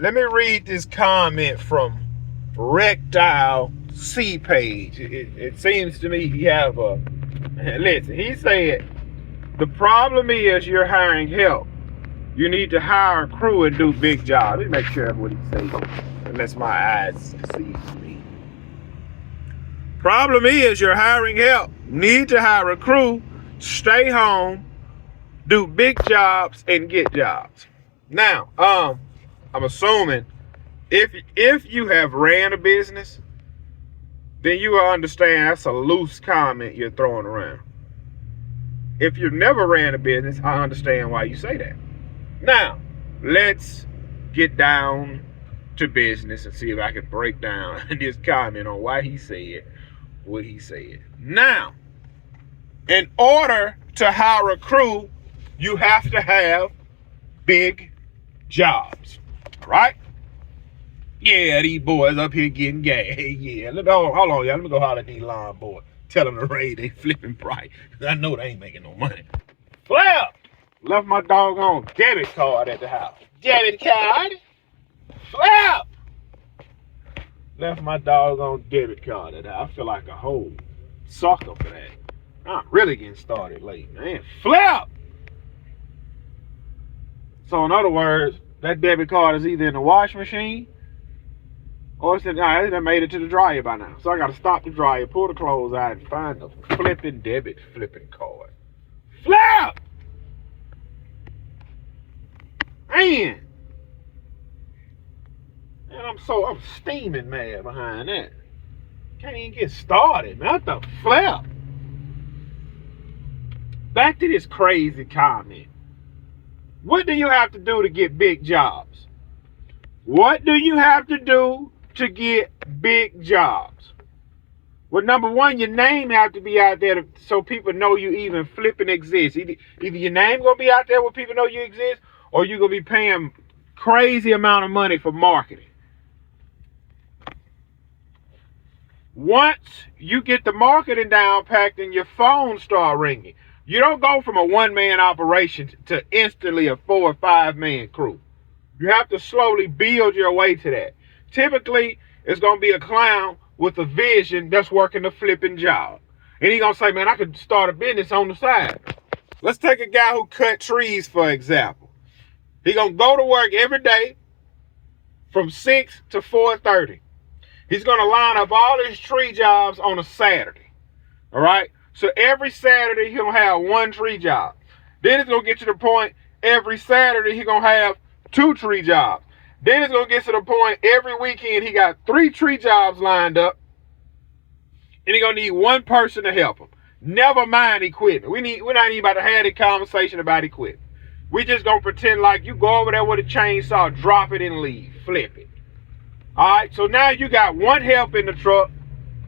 let me read this comment from Rectile C Page. It seems to me he have a... Listen, he said, the problem is you're hiring help. You need to hire a crew and do big jobs. Let me make sure that's what he says. Unless my eyes see me. Problem is you're hiring help. Need to hire a crew, stay home, do big jobs, and get jobs. Now, I'm assuming if you have ran a business, then you will understand that's a loose comment you're throwing around. If you've never ran a business, I understand why you say that. Now, let's get down to business and see if I can break down this comment on why he said what he said. Now, in order to hire a crew, you have to have big jobs, right? Yeah, these boys up here getting gay. Yeah, hold on, y'all. Let me go holler at these line boys. Tell them to raise they flipping price. I know they ain't making no money. Flip! Left my doggone debit card at the house. Debit card? Flip! Left my doggone debit card at the house. I feel like a whole sucker for that. I'm really getting started late, man. Flip! So in other words, that debit card is either in the wash machine or it's in, it made it to the dryer by now. So I got to stop the dryer, pull the clothes out, and find the flipping card. Flip! Man! And I'm steaming mad behind that. Can't even get started, man. What the flip? Back to this crazy comment. What do you have to do to get big jobs? What do you have to do to get big jobs? Well, number one, your name have to be out there so people know you even flipping exist. Either your name gonna be out there where people know you exist, or you're gonna be paying crazy amount of money for marketing. Once you get the marketing down packed and your phone start ringing, you don't go from a one-man operation to instantly a 4 or 5 man crew. You have to slowly build your way to that. Typically, it's going to be a clown with a vision that's working a flipping job. And he's going to say, man, I could start a business on the side. Let's take a guy who cut trees, for example. He's going to go to work every day from 6 to 4:30. He's going to line up all his tree jobs on a Saturday. All right? So every Saturday, he'll have 1 tree job. Then it's going to get to the point, every Saturday, he's going to have 2 tree jobs. Then it's going to get to the point, every weekend, he got 3 tree jobs lined up. And he's going to need 1 person to help him. Never mind equipment. We're not even about to have a conversation about equipment. We just going to pretend like you go over there with a chainsaw, drop it and leave. Flip it. All right, so now you got 1 help in the truck,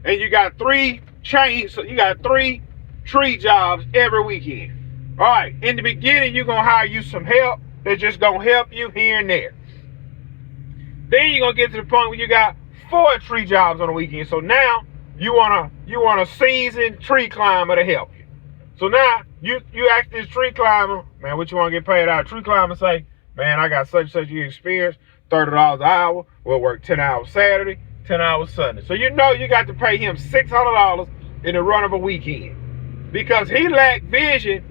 and you got 3 chains, so you got 3 tree jobs every weekend. All right, in the beginning, you're going to hire you some help that's just going to help you here and there. Then you're going to get to the point where you got 4 tree jobs on the weekend. So now you want a seasoned tree climber to help you. So now you ask this tree climber, man, what you want to get paid out? Tree climber say, man, I got such and such year experience, $30 an hour. We'll work 10 hours Saturday, 10 hours Sunday. So you know you got to pay him $600 in the run of a weekend. Because he lacked vision.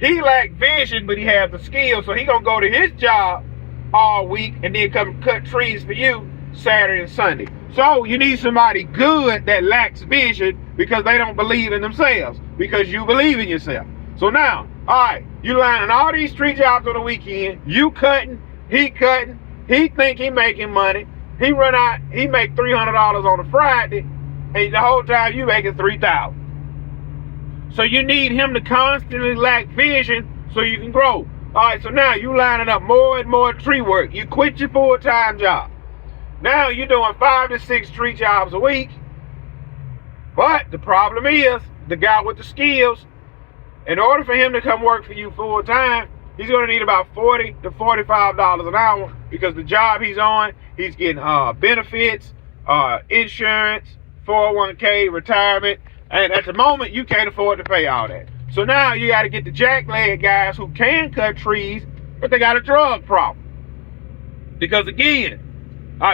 He lacked vision, but he had the skills. So he going to go to his job all week and then come cut trees for you Saturday and Sunday. So you need somebody good that lacks vision because they don't believe in themselves. Because you believe in yourself. So now, all right, you lining all these tree jobs on the weekend. You cutting, he cutting. He think he making money. He make $300 on a Friday, and the whole time you making $3,000. So you need him to constantly lack vision so you can grow. All right, so now you lining up more and more tree work. You quit your full-time job. Now you're doing 5 to 6 tree jobs a week. But the problem is, the guy with the skills, in order for him to come work for you full-time, he's going to need about $40 to $45 an hour because the job he's on, he's getting benefits, insurance, 401k, retirement, and at the moment, you can't afford to pay all that. So now you got to get the jackleg guys who can cut trees, but they got a drug problem. Because again,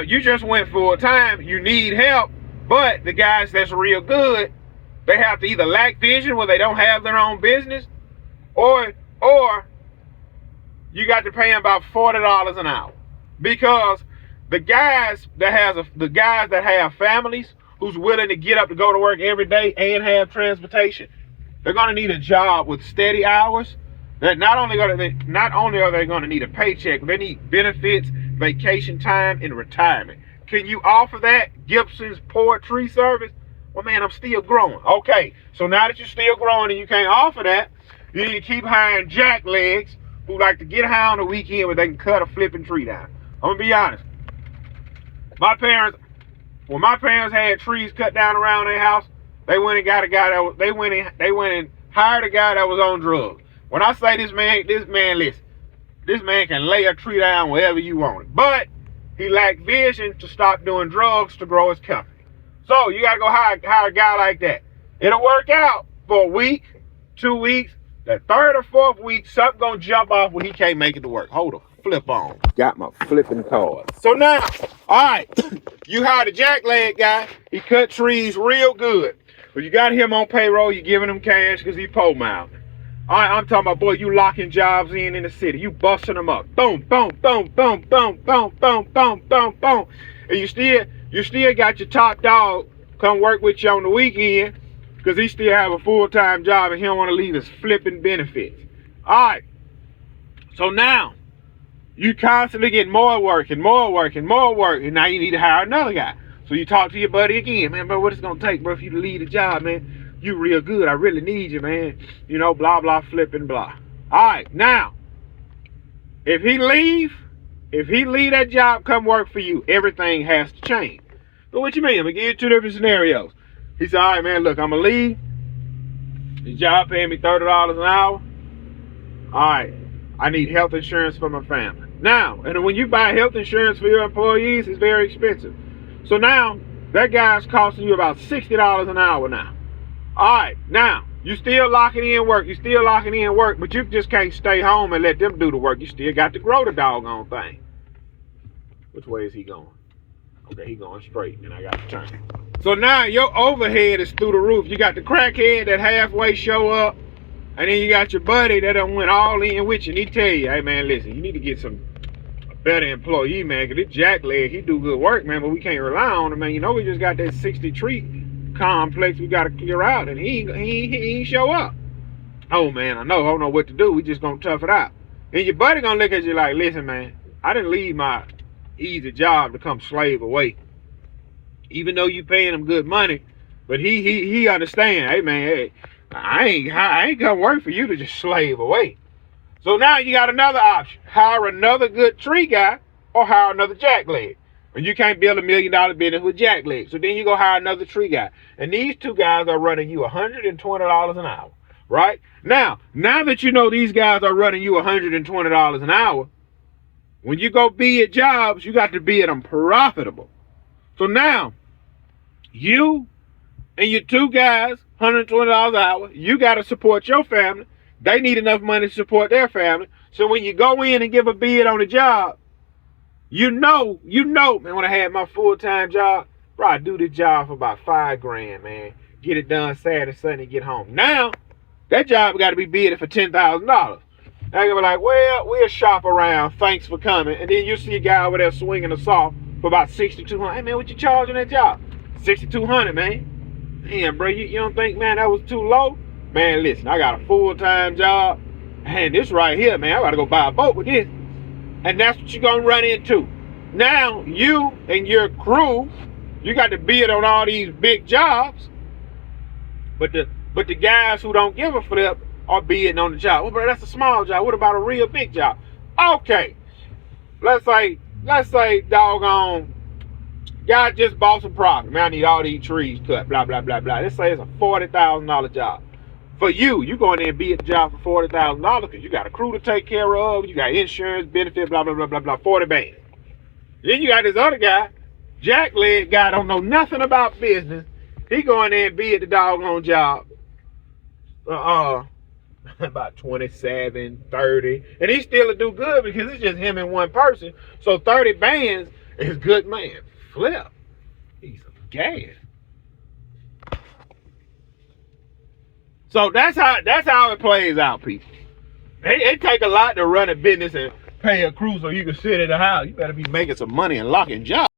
you just went full time, you need help, but the guys that's real good, they have to either lack vision where they don't have their own business, or you got to pay them about $40 an hour. Because the guys that have families who's willing to get up to go to work every day and have transportation, they're gonna need a job with steady hours. That not only are they gonna need a paycheck, they need benefits, vacation time, and retirement. Can you offer that? Gibson's Poetry Service? Well, man, I'm still growing. Okay, so now that you're still growing and you can't offer that, you need to keep hiring jacklegs who like to get high on the weekend where they can cut a flipping tree down. I'm gonna be honest. When my parents had trees cut down around their house, they went and got a guy that was, they went and hired a guy that was on drugs. When I say this man, listen, this man can lay a tree down wherever you want it. But he lacked vision to stop doing drugs to grow his company. So you gotta go hire a guy like that. It'll work out for a week, 2 weeks. That third or fourth week, something gonna jump off when he can't make it to work. Hold on, flip on. Got my flipping card. So now, all right, you hired a jackleg guy. He cut trees real good. But you got him on payroll. You giving him cash because he pole mouthing. All right, I'm talking about, boy, you locking jobs in the city. You busting them up. Boom, boom, boom, boom, boom, boom, boom, boom, boom, boom. And you still got your top dog come work with you on the weekend because he still have a full-time job and he don't want to leave his flipping benefits. All right. So now, you constantly get more work and more work and more work, and now you need to hire another guy. So you talk to your buddy again, man, bro, what it's going to take, bro, for you to leave the job, man? You real good. I really need you, man. You know, blah, blah, flipping, blah. All right, now, if he leave that job, come work for you, everything has to change. But what you mean? I'm going to give you two different scenarios. He said, all right, man, look, I'm going to leave. The job paying me $30 an hour. All right, I need health insurance for my family. Now, and when you buy health insurance for your employees, it's very expensive. So now, that guy's costing you about $60 an hour now. All right, now, you still locking in work, but you just can't stay home and let them do the work. You still got to grow the doggone thing. Which way is he going? Okay, he going straight, and I got to turn. So now your overhead is through the roof. You got the crackhead that halfway show up, and then you got your buddy that done went all in with you, and he tell you, hey, man, listen, you need to get a better employee, man, because this jackleg, he do good work, man, but we can't rely on him, man. You know, we just got that 60 tree complex we got to clear out, and he ain't show up. Oh, man, I don't know what to do. We just going to tough it out. And your buddy going to look at you like, listen, man, I didn't leave my easy job to come slave away. Even though you paying him good money, but he understand, hey, man, hey, I ain't gonna work for you to just slave away. So now you got another option. Hire another good tree guy or hire another jackleg. And you can't build $1 million business with jackleg. So then you go hire another tree guy. And these two guys are running you $120 an hour, right? Now that you know these guys are running you $120 an hour, when you go bid jobs, you got to bid them profitable. So now, you and your two guys, $120 an hour, you got to support your family. They need enough money to support their family. So when you go in and give a bid on a job, you know, man, when I had my full-time job, bro, I do this job for about $5,000, man. Get it done Saturday, Sunday, get home. Now, that job got to be bidded for $10,000. They're going to be like, well, we'll shop around. Thanks for coming. And then you see a guy over there swinging a saw for about $6,200. Hey, man, what you charging that job? $6,200, man. Damn, bro, you don't think, man, that was too low? Man, listen, I got a full-time job. And this right here, man, I got to go buy a boat with this. And that's what you're going to run into. Now, you and your crew, you got to bid on all these big jobs. But the guys who don't give a flip are bidding on the job. Well, bro, that's a small job. What about a real big job? Okay. Let's say, doggone, guy just bought some property. Man, I need all these trees cut, blah, blah, blah, blah. Let's say it's a $40,000 job. For you go in there and bid the job for $40,000 because you got a crew to take care of, you got insurance, benefit, blah, blah, blah, blah, blah, 40 bands. Then you got this other guy, jackleg guy, don't know nothing about business. He go in there and bid the doggone job about 27, 30. And he still do good because it's just him and one person. So 30 bands is good, man. Flip. He's gas. So that's how it plays out, people. It take a lot to run a business and pay a crew so you can sit at the house. You better be making some money and locking jobs.